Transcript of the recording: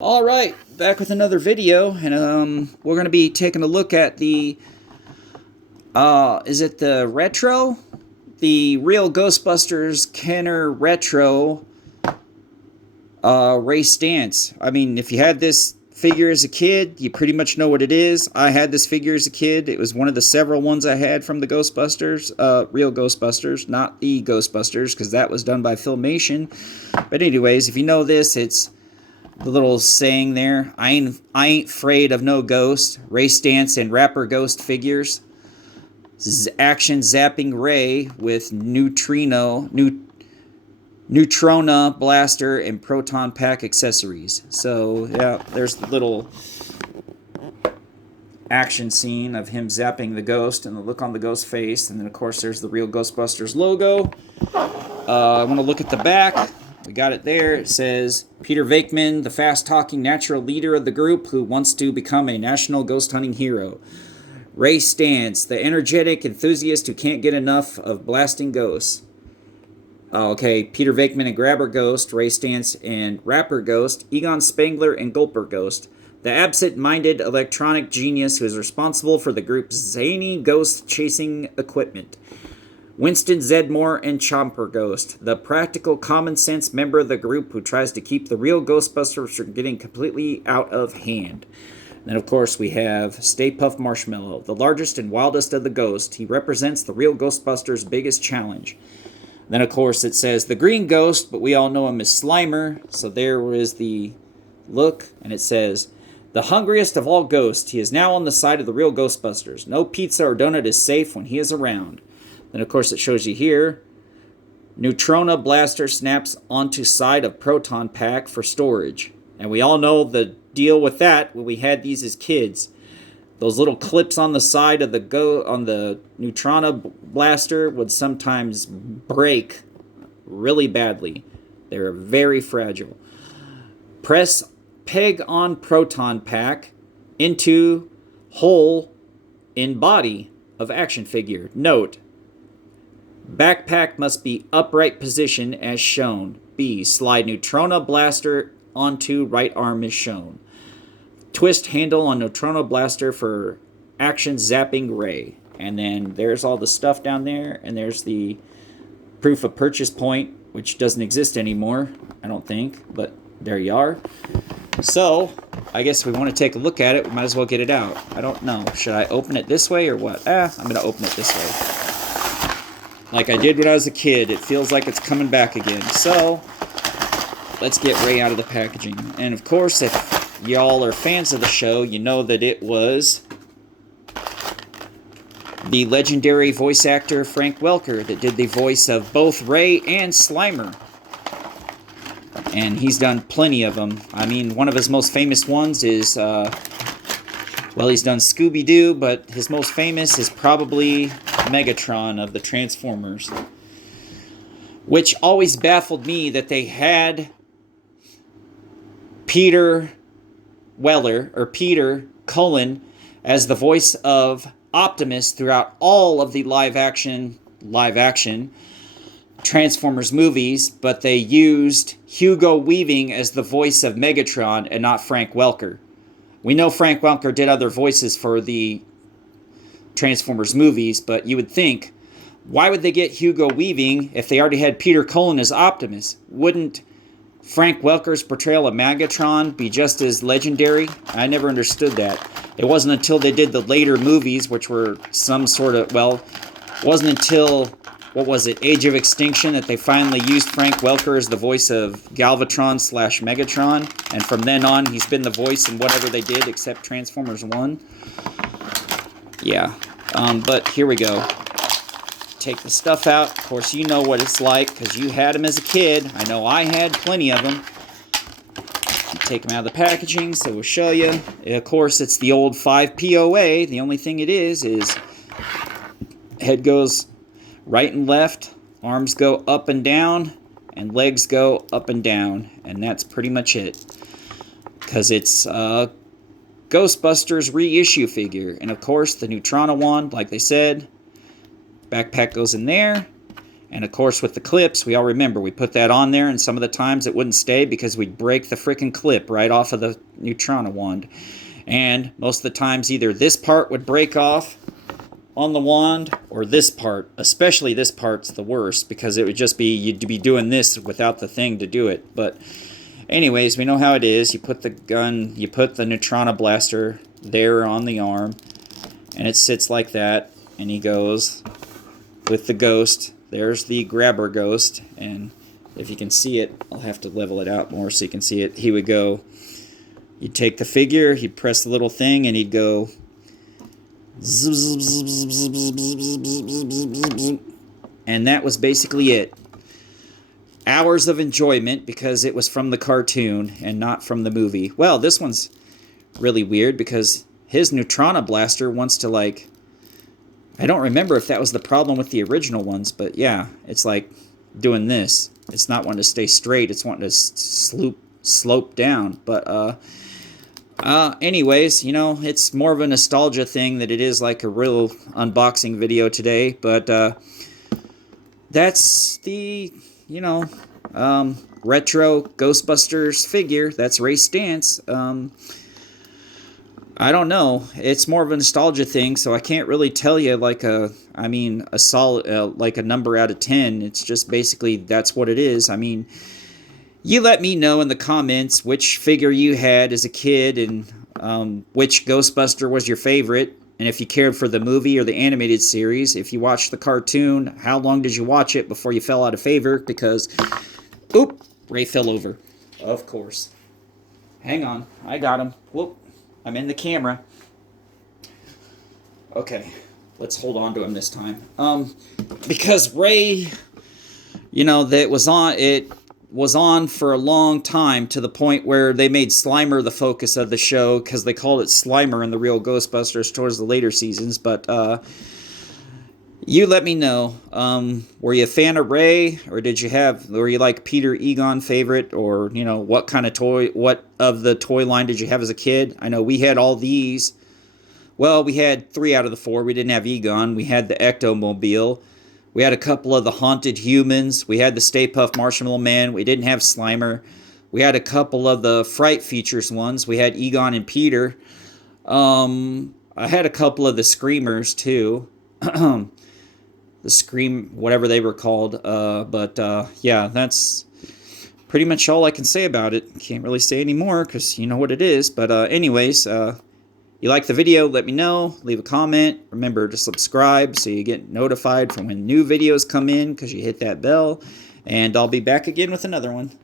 All right, back with another video, and we're going to be taking a look at the, is it the retro? The real Ghostbusters Kenner retro, Ray Stantz. I mean, if you had this figure as a kid, you pretty much know what it is. I had this figure as a kid. It was one of the several ones I had from the Ghostbusters, real Ghostbusters, not the Ghostbusters, because that was done by Filmation. But anyways, if you know this, it's the little saying there, I ain't afraid of no ghost. Ray Stantz and Rapper Ghost figures. This is action zapping Ray with Neutrona blaster and proton pack accessories. So yeah, there's the little action scene of him zapping the ghost and the look on the ghost face, and then of course there's the real Ghostbusters logo. I want to look at the back. We got it there. It says, Peter Venkman, the fast-talking natural leader of the group who wants to become a national ghost hunting hero. Ray Stantz, the energetic enthusiast who can't get enough of blasting ghosts. Okay, Peter Venkman and Grabber Ghost, Ray Stantz and Rapper Ghost, Egon Spengler and Gulper Ghost. The absent-minded electronic genius who is responsible for the group's zany ghost-chasing equipment. Winston Zedmore and Chomper Ghost, the practical common-sense member of the group who tries to keep the real Ghostbusters from getting completely out of hand. And then, of course, we have Stay Puft Marshmallow, the largest and wildest of the ghosts. He represents the real Ghostbusters' biggest challenge. And then, of course, it says the Green Ghost, but we all know him as Slimer. So there is the look, and it says, the hungriest of all ghosts. He is now on the side of the real Ghostbusters. No pizza or donut is safe when he is around. Then, of course, it shows you here, Neutrona blaster snaps onto side of proton pack for storage. And we all know the deal with that when we had these as kids. Those little clips on the side of the Neutrona blaster would sometimes break really badly. They're very fragile. Press peg on proton pack into hole in body of action figure. Note, backpack must be upright position as shown. B. Slide Neutrona blaster onto right arm as shown. Twist handle on Neutrona blaster for action zapping Ray. And then there's all the stuff down there. And there's the proof of purchase point, which doesn't exist anymore, I don't think. But there you are. So, I guess we want to take a look at it. We might as well get it out. I don't know. Should I open it this way or what? I'm going to open it this way. Like I did when I was a kid. It feels like it's coming back again. So, let's get Ray out of the packaging. And of course, if y'all are fans of the show, you know that it was the legendary voice actor Frank Welker that did the voice of both Ray and Slimer. And he's done plenty of them. I mean, one of his most famous ones is, well, he's done Scooby-Doo, but his most famous is probably Megatron of the Transformers, which always baffled me that they had Peter Cullen as the voice of Optimus throughout all of the live action Transformers movies, but they used Hugo Weaving as the voice of Megatron and not Frank Welker. We know Frank Welker did other voices for the Transformers movies, but you would think, why would they get Hugo Weaving if they already had Peter Cullen as Optimus? Wouldn't Frank Welker's portrayal of Megatron be just as legendary? I never understood that. It wasn't until they did the later movies, which were some sort of, well, it wasn't until, what was it, Age of Extinction, that they finally used Frank Welker as the voice of Galvatron / Megatron. And from then on, he's been the voice in whatever they did except Transformers 1. Yeah, but here we go. Take the stuff out. Of course, you know what it's like because you had them as a kid. I know I had plenty of them. Take them out of the packaging, so we'll show you. Of course, it's the old 5 POA. The only thing it is head goes right and left, arms go up and down, and legs go up and down. And that's pretty much it. Because it's Ghostbusters reissue figure. And of course, the Neutrona wand, like they said, backpack goes in there. And of course, with the clips, we all remember we put that on there, and some of the times it wouldn't stay because we'd break the freaking clip right off of the Neutrona wand. And most of the times, either this part would break off on the wand, or this part. Especially this part's the worst, because it would just be, you'd be doing this without the thing to do it. But anyways, we know how it is. You put the gun, you put the Neutrona blaster there on the arm, and it sits like that, and he goes with the ghost. There's the grabber ghost, and if you can see it, I'll have to level it out more so you can see it. He would go, you'd take the figure, he'd press the little thing, and he'd go, and that was basically it. Hours of enjoyment, because it was from the cartoon and not from the movie. Well, this one's really weird because his Neutrona blaster wants to, like, I don't remember if that was the problem with the original ones, but yeah, it's like doing this. It's not wanting to stay straight, it's wanting to slope down. But anyways, you know, it's more of a nostalgia thing that it is like a real unboxing video today. But that's the, you know, retro Ghostbusters figure. That's Ray Stantz. I don't know. It's more of a nostalgia thing, so I can't really tell you like a solid, like a number out of 10. It's just basically that's what it is. I mean, you let me know in the comments which figure you had as a kid and which Ghostbuster was your favorite, and if you cared for the movie or the animated series. If you watched the cartoon, how long did you watch it before you fell out of favor? Because, oop, Ray fell over. Of course. Hang on, I got him. Whoop. I'm in the camera. Okay, let's hold on to him this time. Because Ray, you know, it was on for a long time, to the point where they made Slimer the focus of the show, because they called it Slimer in the real Ghostbusters towards the later seasons. But you let me know. Were you a fan of Ray, or were you like Peter Egon favorite, or, you know, what kind of toy, what of the toy line did you have as a kid? I know we had all these. Well, we had 3 out of the 4. We didn't have Egon. We had the Ectomobile. We had a couple of the Haunted Humans. We had the Stay Puft Marshmallow Man. We didn't have Slimer. We had a couple of the Fright Features ones. We had Egon and Peter. I had a couple of the Screamers, too. The Scream, whatever they were called. Yeah, that's pretty much all I can say about it. Can't really say any more, because you know what it is. But anyways, you like the video, let me know. Leave a comment. Remember to subscribe so you get notified from when new videos come in, because you hit that bell. And I'll be back again with another one.